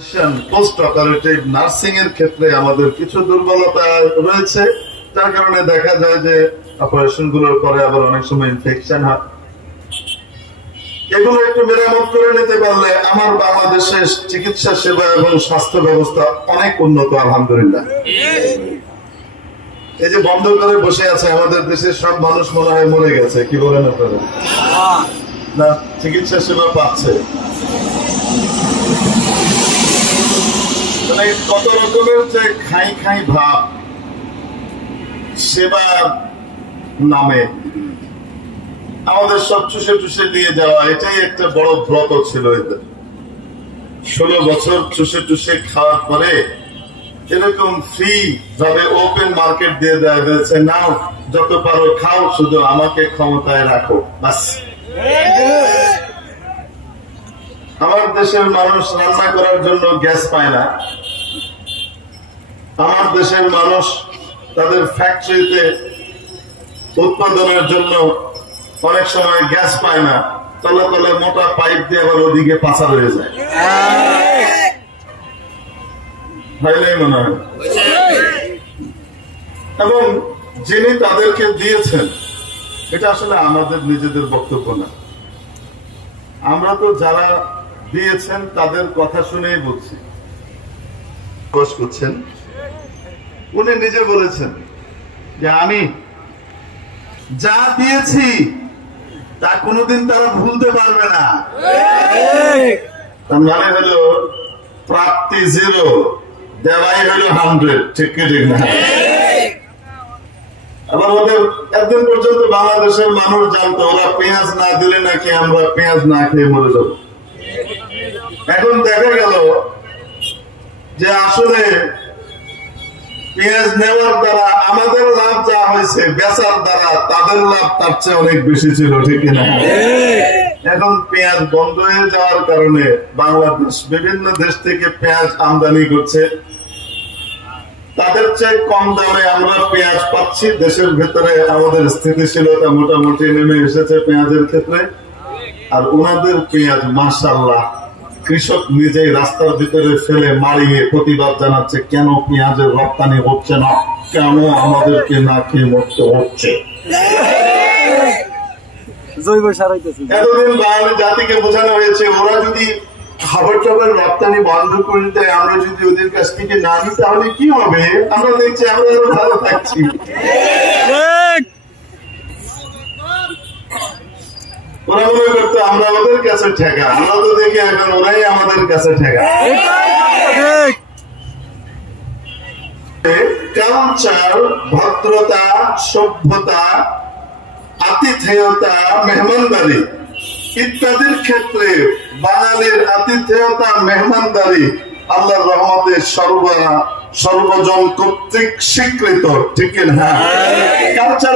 Post operative nursing এর ক্ষেত্রে আমাদের কিছু দুর্বলতা রয়েছে, যার কারণে দেখা যায় যে অপারেশন গুলোর পরে আবার অনেক সময় ইনফেকশন হয়। এগুলো একটু মেরামত করে নিতে পারলে আমার বাংলাদেশের চিকিৎসা সেবা এবং স্বাস্থ্য ব্যবস্থা অনেক উন্নত, আলহামদুলিল্লাহ। এই যে বন্ধ করে বসে আছে আমাদের দেশের সব মানুষ মনে হয় মরে গেছে, কি বলেন আপনারা? না, চিকিৎসা সেবা পাচ্ছে। কত রকমের যে খাই খাই ভাব সেবার নামে আমাদের সব চুষে চুষে দিয়ে যাওয়া, এটাই একটা বড় ব্রত ছিল এদের। 16 বছর চুষে চুষে খাওয়ার পরে এরকম ফ্রি ভাবে ওপেন মার্কেট দিয়ে দেওয়া হয়েছে, নাও যত পারো খাও, শুধু আমাকে ক্ষমতায় রাখো, বাস। আমার দেশের মানুষ রান্না করার জন্য গ্যাস পায় না, আমার দেশের মানুষ তাদের ফ্যাক্টরিতে উৎপাদনের জন্য অনেক সময় গ্যাস পায় না, তলে তলে মোটা পাইপ দিয়ে আবার ওদিকে পাচার হয়ে যায়, ভাইলেই মনে হয়। এবং যিনি তাদেরকে দিয়েছেন, এটা আসলে আমাদের নিজেদের বক্তব্য না, আমরা তো যারা দিয়েছেন তাদের কথা শুনেই বলছি। করছেন, উনি নিজে বলেছেন যে আমি যা দিয়েছি তা কোনোদিন তারা ভুলতে পারবে না। তার মানে হলো প্রাপ্তি 0, দেওয়াই হলো 100, ঠিক কি ঠিক না? আবার ওদের একদিন পর্যন্ত বাংলাদেশের মানুষ জানতো ওরা পেঁয়াজ না দিলে নাকি আমরা পেঁয়াজ না খেয়ে মরে যাব। এখন দেখা গেল যে আসলে পেঁয়াজ নেওয়ার দ্বারা আমাদের লাভ যা হয়েছে, বেচার দ্বারা তাদের লাভ তার চেয়ে অনেক বেশি ছিল, ঠিক না? এখন পেঁয়াজ বন্ধ হয়ে যাওয়ার কারণে বাংলাদেশ বিভিন্ন দেশ থেকে পেঁয়াজ আমদানি করছে, তাদের চেয়ে কম দামে আমরা পেঁয়াজ পাচ্ছি। দেশের ভেতরে আমাদের স্থিতিশীলতা মোটামুটি নেমে এসেছে পেঁয়াজের ক্ষেত্রে। আর ওনাদের পেঁয়াজ মাশাআল্লাহ কৃষক নিজেই রাস্তার ভিতরে ফেলে মারিয়ে প্রতিবাদ জানাচ্ছে, কেন পেঁয়াজের রপ্তানি হচ্ছে না, কেন আমাদেরকে না খেয়ে মরতে হচ্ছে। এতদিন বাঙালি জাতিকে বোঝানো হয়েছে ওরা যদি খাবার টাবার রপ্তানি বন্ধ করে দেয়, আমরা যদি ওদের কাছ থেকে না নিই তাহলে কি হবে? আমরা দেখছি আমরা ভালো থাকছি। ওরা মনে করতো আমরা ওদের কাছে ঠেকা, আমরা তো দেখি এখন ওরাই আমাদের কাছে ঠেকা। কালচার, ভদ্রতা, সভ্যতা, আতিথেয়তা, মেহমানদারি ইত্যাদির ক্ষেত্রে বাঙালির আতিথেয়তা, মেহমানদারি আল্লাহর রহমতে সর্বজন কর্তৃক স্বীকৃত, ঠিক না? কালচার